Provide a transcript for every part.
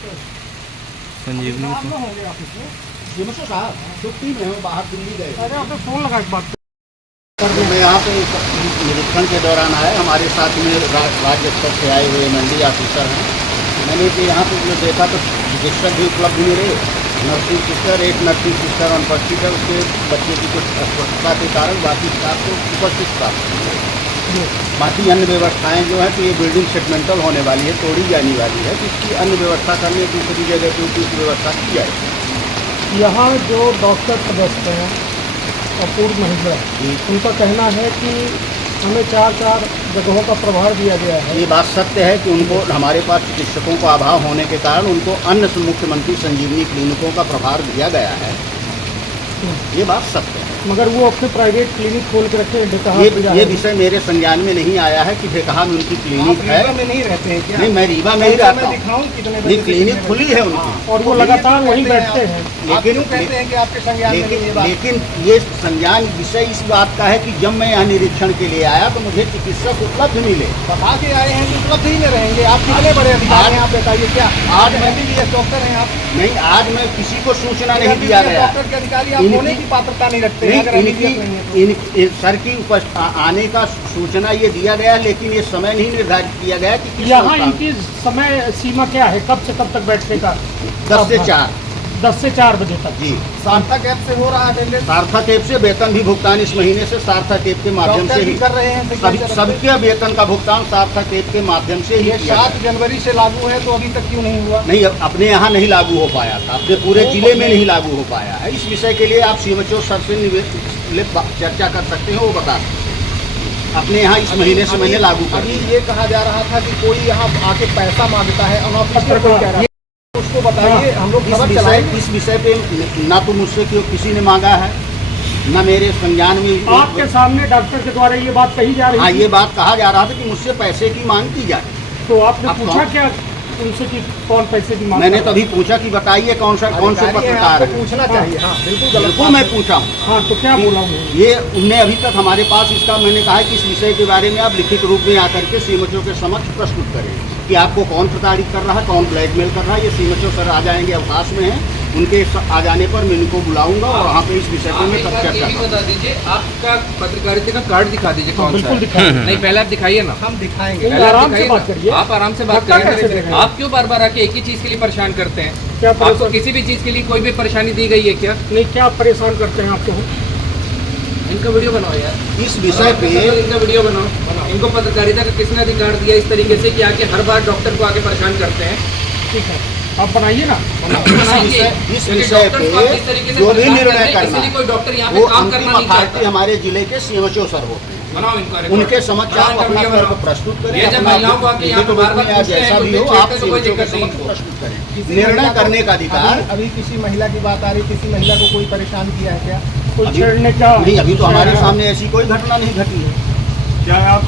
संजीवनी साहब छुट्टी में हूँ, बाहर दिल्ली गए। अरे आपने फोन लगा एक बात मैं यहाँ पे निरीक्षण के दौरान आए, हमारे साथ में राज्य स्तर से आए हुए मंडी ऑफिसर हैं। मैंने कि यहाँ पे जो देखा तो चिकित्सक भी उपलब्ध नहीं रहे, नर्सिंग सिस्टर, एक नर्सिंग सिस्टर अनुपस्थित है, उसके बच्चे की कुछ अस्वस्थता के कारण बाकी स्टाफ को उपस्थित था। बाकी अन्य व्यवस्थाएं जो है तो ये बिल्डिंग सेटमेंटल होने वाली है, तोड़ी जाने वाली है, तो इसकी अन्य व्यवस्था करने दूसरी जगह पर उसकी व्यवस्था की जाए। यहाँ जो डॉक्टर पदस्थ हैं अपूर्व महिंद्रा, उनका कहना है कि हमें 4 जगहों का प्रभार दिया गया है। ये बात सत्य है कि उनको हमारे पास चिकित्सकों का अभाव होने के कारण उनको अन्य मुख्यमंत्री संजीवनी क्लिनिकों का प्रभार दिया गया है, ये बात सत्य है। मगर वो अपने प्राइवेट क्लिनिक खोल के रखे हैं। ये विषय मेरे संज्ञान में नहीं आया है कि ढेकहा में उनकी क्लिनिक है। में नहीं रहते हैं क्या? नहीं, मैं रीवा में ही रहता हूँ। ये क्लिनिक खुली है उनकी और वो लगातार वहीं बैठते हैं। लेकिन कहते हैं कि आपके संज्ञान लेकिन ये संज्ञान विषय इस बात का है कि जब मैं यहाँ निरीक्षण के लिए आया तो मुझे चिकित्सक उपलब्ध मिले। बता के आए हैं कि उपलब्ध ही नहीं रहेंगे। आप कितने बड़े अधिकारी हैं, आप बताइए। क्या आज मैं MBBS डॉक्टर हैं आप? नहीं, आज मैं किसी को सूचना नहीं दिया गया। डॉक्टर के अधिकारी आप होने की पात्रता नहीं रखते। सर की आने का सूचना ये दिया गया, लेकिन ये समय नहीं निर्धारित किया गया कि यहाँ इनकी समय सीमा क्या है, कब से कब तक बैठने का? 10 से 4। 10 से 4 बजे तक। जी, सार्थक ऐप से हो रहा है। सार्थक ऐप से वेतन भी भुगतान इस महीने से सार्थक ऐप के माध्यम से ही कर रहे हैं। सबके वेतन का भुगतान सार्थक ऐप के माध्यम से ही। 7 जनवरी से लागू है तो अभी तक क्यों नहीं हुआ? नहीं, अपने यहाँ नहीं लागू हो पाया था, अपने पूरे जिले में नहीं लागू हो पाया है। इस विषय के लिए आप सीएमएचओ सर से चर्चा कर सकते हैं, वो बता अपने यहाँ इस महीने से मैंने लागू कर अभी ये कहा जा रहा था कि कोई यहाँ आके पैसा मांगता है, अनऑफिशियल कोई कह रहा है, उसको बताइए। हम लोग इस विषय पे ना तो मुझसे किसी ने मांगा है, न मेरे संज्ञान में। आपके सामने डॉक्टर के द्वारा ये बात कही जा रही है। हाँ, ये बात कहा जा रहा था कि मुझसे पैसे की मांग की जाए। तो आपने पूछा क्या उनसे कि कौन पैसे की मांग? मैंने तभी पूछा कि बताइए कौन से पत्रकार है। पूछना चाहिए। हाँ, बिल्कुल मैं पूछा हूँ। हाँ, तो क्या बोला हूँ? ये उनने अभी तक हमारे पास इसका, मैंने कहा कि इस विषय के बारे में आप लिखित रूप में आकर के सीएमएचओ के समक्ष प्रस्तुत करें कि आपको कौन प्रताड़ित कर रहा है, कौन ब्लैकमेल कर रहा है। ये सीएमएचओ सर आ जाएंगे, अवकाश में हैं, उनके आ जाने पर मैं इनको बुलाऊंगा और वहाँ पे इस विषय पर मैं चर्चा करूँगा। बता दीजिए, आपका पत्रकारिता का कार्ड दिखा दीजिए कौन सा? बिल्कुल दिखाएं। नहीं, पहले आप दिखाइए ना। हम दिखाएंगे। आराम से बात करिए। आप आराम से बात करिए। आप क्यों बार बार आके एक ही चीज के लिए परेशान करते हैं? क्या आपको किसी भी चीज के लिए कोई भी परेशानी दी गई है क्या? नहीं, क्या परेशान करते हैं आपको? इनका वीडियो बनाओ यार, इस विषय पे इनका वीडियो बनाओ। इनको पत्रकारिता का किसने अधिकार दिया इस तरीके से कि आके हर बार डॉक्टर को आके परेशान करते हैं? ठीक है, आप बनाइए ना। इस विषय पे जो भी निर्णय करना इसलिए कोई डॉक्टर यहाँ वो पे काम करना नहीं चाहता। हमारे जिले के सीएमएचओ सर होते हैं, बनाओ इनको, उनके समक्ष आप अपना तर्क प्रस्तुत करें। ये जब महिलाओं को आके यहाँ पे बार-बार पूछते हैं, जैसा भी हो आप सीएमएचओ के समक्ष प्रस्तुत करें। निर्णय करने का अधिकार। अभी किसी महिला की बात आ रही, किसी महिला को कोई परेशान किया है क्या? कोई छेड़ने का? नहीं, अभी तो हमारे सामने ऐसी कोई घटना नहीं घटी है।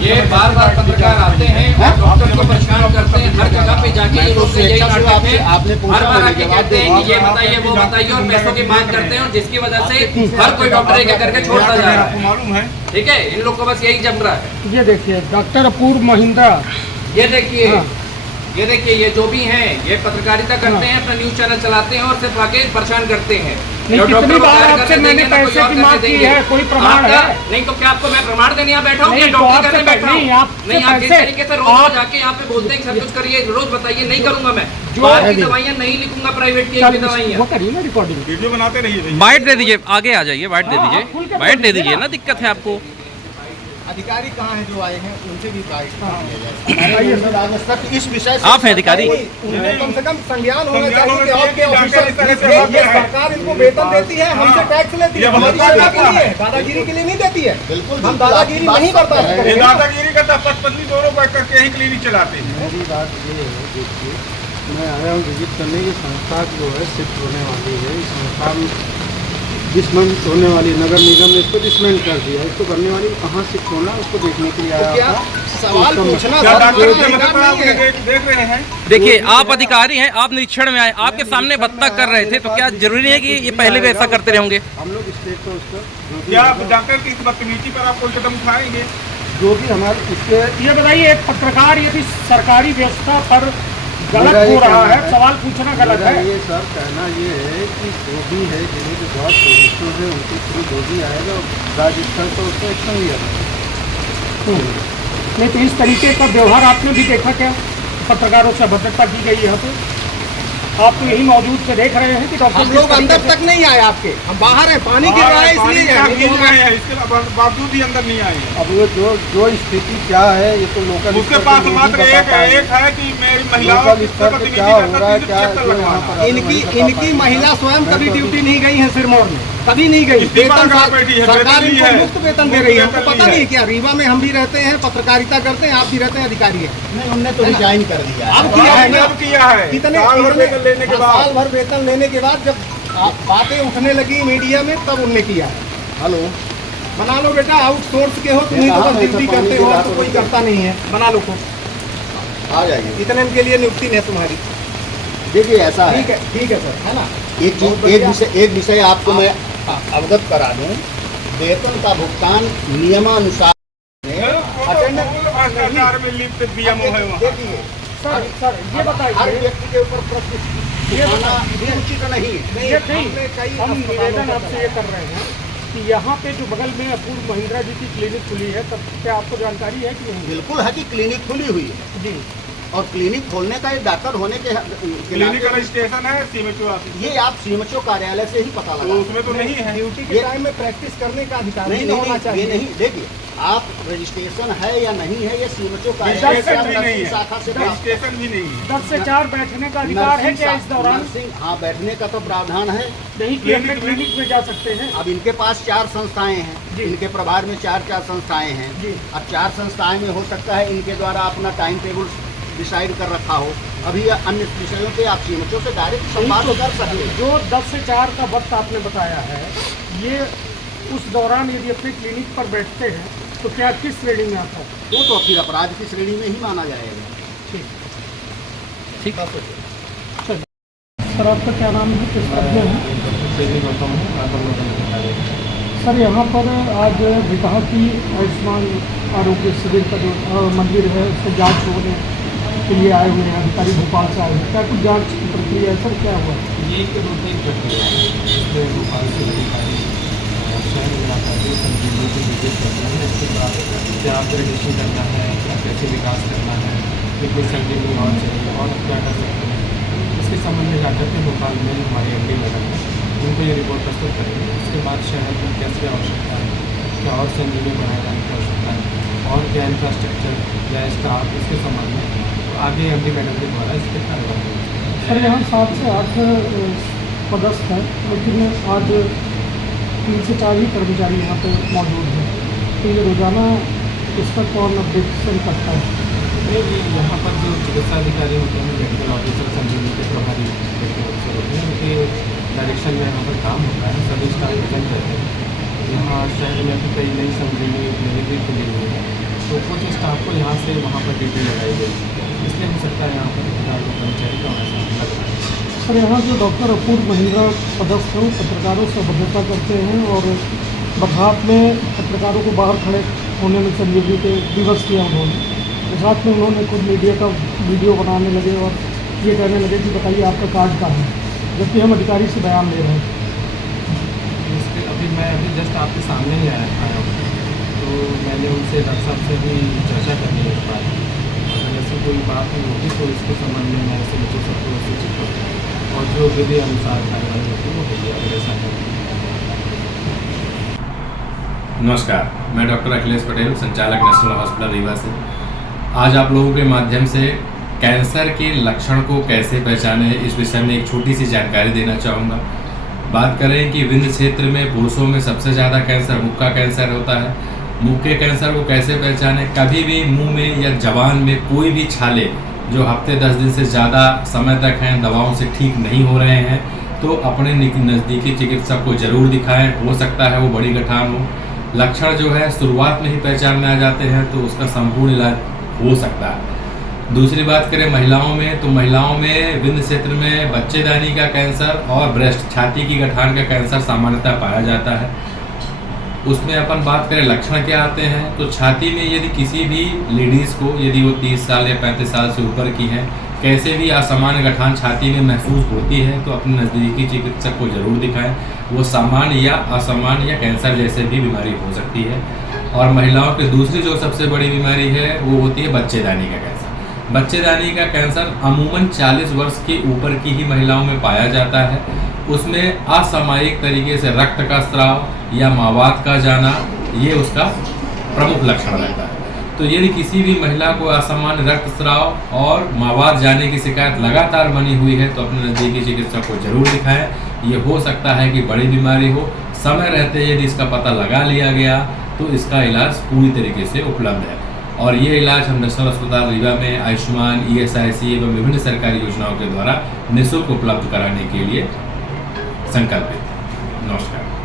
ये बार बार पत्रकार आते हैं और डॉक्टर को परेशान करते हैं, हर जगह पे जाके ये लोग यही नाटक है, हर बार आके कहते हैं कि ये बताइए वो बताइए और पैसों की मांग करते हैं, और जिसकी वजह से हर कोई डॉक्टर एक करके छोड़ता जा रहा है। मालूम है, ठीक है, इन लोग को बस यही जम रहा है। ये देखिए डॉक्टर अपूर्व महिंद्रा, ये देखिए ये जो भी हैं ये पत्रकारिता करते हैं, अपना न्यूज चैनल चलाते हैं और सिर्फ आके परेशान करते हैं। कितनी बार आपसे मैंने पैसे की मांग की है, कोई प्रमाण है? नहीं तो क्या आपको मैं प्रमाण देने यहाँ बैठा हूँ? नहीं, डॉक्टर करने बैठा हूँ? नहीं, आप किस तरीके से रोज आके यहाँ पे बोलते हैं सब कुछ करिए, रोज बताइए। नहीं करूंगा मैं, बाहर की दवाइयाँ नहीं लिखूंगा, प्राइवेट की भी दवाइयाँ। वो करिए ना, रिकॉर्डिंग वीडियो बनाते रहिए। बाइट दे दीजिए, आगे आ जाइए, बाइट दे दीजिए, बाइट दे दीजिए ना, दिक्कत है आपको। अधिकारी कहाँ हैं जो आए हैं, उनसे भी इस विषय से आप हैं अधिकारी? कम से कम संज्ञान होना चाहिए कि आपके ऑफिसर, ये सरकार इनको वेतन देती है, हमसे टैक्स लेती है, हमारी सेवा के लिए, दादागिरी के लिए नहीं देती है। बिल्कुल हम दादागिरी नहीं करता है। दादागिरी करता, पत्नी दोनों बैठ करके यही क्लिनिक चलाते हैं। मेरी बात ये है, देखिए मैं आया हूँ विजिट करने की। संस्था जो है शिफ्ट होने वाली है, इस संस्था में डिसमेंट होने वाली, नगर निगम ने इसको डिसमेंट कर दिया, इसको करने वाली कहाँ शिफ्ट होना उसको देखने के लिए आया था। सवाल पूछना देख रहे हैं। देखिए आप अधिकारी हैं, आप निरीक्षण में आए, आपके सामने बत्तख कर रहे थे, तो क्या जरूरी है कि ये पहले भी ऐसा करते रहेंगे? हम लोग स्टेट को उसका क्या डॉक्टर की बदतमीजी पर आप कोई कदम उठाएंगे? जो भी हमारे इसके ये बताइए, एक पत्रकार यदि सरकारी व्यवस्था पर गलत मेरा हो ये रहा कहना है, सवाल पूछना गलत मेरा है। ये सर कहना ये है कि जो भी है जिन्हें जो जॉब पोजिशन है उनके थ्रू जो भी आएगा राज्य स्तर पर उसको एक्शन लिया जाएगा। नहीं तो इस तरीके का व्यवहार आपने भी देखा क्या? पत्रकारों से अभद्रता की गई यहाँ पे, आप तो यही मौजूद से देख रहे हैं कि डॉक्टर हम लोग अंदर तक नहीं आए आपके, हम बाहर हैं, पानी गिर रहा है इसलिए खींच रहे हैं, इसके बावजूद भी अंदर नहीं आए। अब वो जो स्थिति क्या है ये तो लोकल उसके पास मात्र एक है कि मेरी महिलाओं लोकल स्तर पे क्या हो रहा है, क्या जो यहाँ पर इनकी महिला स्वयं कभी ड्यूटी नहीं गई है सिरमौर में, कभी नहीं गई। इस्तीफा करा बैठी है, सरकार वेतन ली इनको है। मुफ्त वेतन दे रही है, हमको वेतन ली पता है। नहीं क्या। रीवा में हम भी रहते हैं, पत्रकारिता करते हैं, आप भी रहते हैं, अधिकारी हैं। नहीं, उनने तो रिजाइन कर दिया है। अब किया है ना, अब किया है कितने साल भर वेतन लेने के बाद। साल भर वेतन लेने के बाद जब बातें उठने लगी मीडिया में, तब उनने किया है। हेलो, बना लो बेटा, आउटसोर्स के हो तुम ही तो बस ड्यूटी करते हो, और तो कोई करता नहीं है। बना लो खुद, आ जाइए। इतने के लिए नियुक्ति नहीं है तुम्हारी। देखिए ऐसा है, ठीक है सर, है ना। एक विषय आपको मैं अवगत करा दूं। वेतन का भुगतान नियमानुसार भ्रष्टाचार में लिप्त बीएमओ है वहाँ। देखिए सर ये हर बताइए, व्यक्ति के ऊपर प्रश्न उठाना भी उचित नहीं है। ये नहीं, हमने कई हम अस्पतालों निवेदन का आपसे ये कर रहे हैं कि यहाँ पे जो बगल में अपूर्व महिंद्रा जी की क्लिनिक खुली है, तब क्या आपको जानकारी है कि नहीं? बिल्कुल है कि क्लिनिक खुली हुई है, जी, और क्लिनिक खोलने का एक डॉक्टर होने के क्लिनिक नाते रजिस्ट्रेशन है सीएमएचओ ऑफिस, ये आप सीएमएचओ कार्यालय से ही पता तो लगा। उसमें तो नहीं है। ड्यूटी के ये- टाइम में प्रैक्टिस करने का अधिकार नहीं नहीं होना ये चाहिए। नहीं, देखिए आप रजिस्ट्रेशन है या नहीं है, ये सीएमएचओ कार्यालय से रजिस्ट्रेशन आप भी नहीं नर्सिंग है, शाखा से प्राप्त रजिस्ट्रेशन भी नहीं है। 10 से 4 बैठने का अधिकार है क्या इस दौरान? नर्सिंग, हाँ, बैठने का तो प्रावधान है। नहीं कि अपने क्लिनिक में जा सकते हैं? अब इनके पास 4 संस्थाएं हैं, जी। इनके प्रभार में 4 संस्थाएं हैं। जी। अब 4 संस्थाएं में हो सकता है इनके द्वारा अपना टाइम टेबल डिसाइड कर रखा हो। अभी अन्य विषयों पे आप सीएमएचओ से डायरेक्ट संवाद कर सकते हैं। जो 10 से 4 का वक्त आपने बताया है, ये उस दौरान यदि अपने क्लिनिक पर बैठते हैं तो क्या किस श्रेणी में आता है? वो तो फिर अपराध की श्रेणी में ही माना जाएगा। ठीक सर, आपका क्या नाम है, किस पद में है? सर, यहाँ पर आज विकाह की आयुष्मान आरोग्य शिविर का जो मंदिर है उसके जांच होने के लिए आए हुए हैं अधिकारी, भोपाल से आए हुए हैं। क्या कुछ जांच की प्रक्रिया है सर, क्या हुआ? ये एक रूटीन प्रक्रिया है, इसमें भोपाल से अधिकारी शहर में आता है, संजीवनी की विजिट करना है। इसके बाद क्या अपग्रेडेशन करना है, क्या कैसे विकास करना है, कितनी संजीवनी और चाहिए और क्या कर सकते हैं, इसके संबंध में जाकर के भोपाल में हमारे एमडी मैडम है, उनको ये रिपोर्ट प्रस्तुत करेंगे। उसके बाद शहर में कैसे आवश्यकता है, क्या और संजीवनी बढ़ाए जाने की आवश्यकता है और क्या इंफ्रास्ट्रक्चर या स्टाफ, इसके संबंध में तो आगे एमडी मैडम के द्वारा इस पर कार्रवाई होगी। सर, यहाँ 7 से 8 पदस्थ हैं, लेकिन आज 3 से 4 ही कर्मचारी यहाँ पे मौजूद हैं, तो ये रोज़ाना इसका कौन अपडेशन करता है? नहीं, यहाँ पर जो चिकित्सा अधिकारी होते हैं, मेडिकल ऑफिसर, संजीवनी के प्रभारी मेडिकल ऑफिसर होते हैं, उनके डायरेक्शन में यहाँ पर काम होता है। सभी स्टाफ प्रेजेंट रहते हैं। यहाँ शहर में भी कई नई संजीवनी क्लिनिक भी खुली हुई है, तो कुछ स्टाफ को यहाँ से वहाँ पर ड्यूटी लगाई गई, इसलिए हो सकता है यहाँ पर कर्मचारी का ऐसा लग रहा है। सर, यहाँ जो डॉक्टर अपूर्व महिंद्रा पदस्थ हैं, पत्रकारों से अभद्रता करते हैं और बरसात में पत्रकारों को बाहर खड़े होने में संजीवनी के दिवस किया उन्होंने। साथ में उन्होंने खुद मीडिया का वीडियो बनाने लगे और ये कहने लगे कि बताइए आपका कार्ड कहाँ है, जबकि हम अधिकारी से बयान ले रहे हैं। इसके अभी मैं जस्ट आपके सामने ही आया हूँ, तो मैंने उनसे डॉक्टर साहब से भी चर्चा करनी है इस बात की। अगर ऐसी कोई बात नहीं होगी तो इसके संबंध में मैं ऐसे बच्चों सबको सूचित करूँ और जो विधि अनुसार कार्रवाई होगी वो होगी, अगर ऐसा है। नमस्कार, मैं डॉक्टर अखिलेश पटेल, संचालक नेशनल हॉस्पिटल रीवा से। आज आप लोगों के माध्यम से कैंसर के लक्षण को कैसे पहचाने इस विषय में एक छोटी सी जानकारी देना चाहूँगा। बात करें कि विंध्य क्षेत्र में पुरुषों में सबसे ज़्यादा कैंसर मुख का कैंसर होता है। मुख के कैंसर को कैसे पहचाने? कभी भी मुंह में या जबान में कोई भी छाले जो हफ्ते 10 दिन से ज़्यादा समय तक हैं, दवाओं से ठीक नहीं हो रहे हैं, तो अपने नज़दीकी चिकित्सक को ज़रूर दिखाएं। हो सकता है वो बड़ी गठान हो। लक्षण जो है शुरुआत में ही पहचान में आ जाते हैं तो उसका संपूर्ण इलाज हो सकता है। दूसरी बात करें महिलाओं में, तो महिलाओं में विंध्य क्षेत्र में बच्चेदानी का कैंसर और ब्रेस्ट छाती की गठान का कैंसर सामान्यतः पाया जाता है। उसमें अपन बात करें लक्षण क्या आते हैं, तो छाती में यदि किसी भी लेडीज़ को, यदि वो 30 साल या 35 साल से ऊपर की हैं, कैसे भी असामान्य गठान छाती में महसूस होती है तो अपने नज़दीकी चिकित्सक को ज़रूर दिखाएं। वो सामान्य या असामान्य या कैंसर जैसे भी बीमारी हो सकती है। और महिलाओं की दूसरी जो सबसे बड़ी बीमारी है वो होती है बच्चेदानी का कैंसर। बच्चेदानी का कैंसर अमूमन 40 वर्ष के ऊपर की ही महिलाओं में पाया जाता है। उसमें असामयिक तरीके से रक्त का स्राव या मवाद का जाना ये उसका प्रमुख लक्षण रहता है। तो यदि किसी भी महिला को असामान्य रक्तस्राव और मवाद जाने की शिकायत लगातार बनी हुई है तो अपने नज़दीकी चिकित्सक को जरूर दिखाएं। ये हो सकता है कि बड़ी बीमारी हो। समय रहते यदि इसका पता लगा लिया गया तो इसका इलाज पूरी तरीके से उपलब्ध है। और ये इलाज हम नेशनल अस्पताल रीवा में आयुष्मान, ESIC एवं विभिन्न सरकारी योजनाओं के द्वारा निःशुल्क उपलब्ध कराने के लिए संकल्पित है। नमस्कार।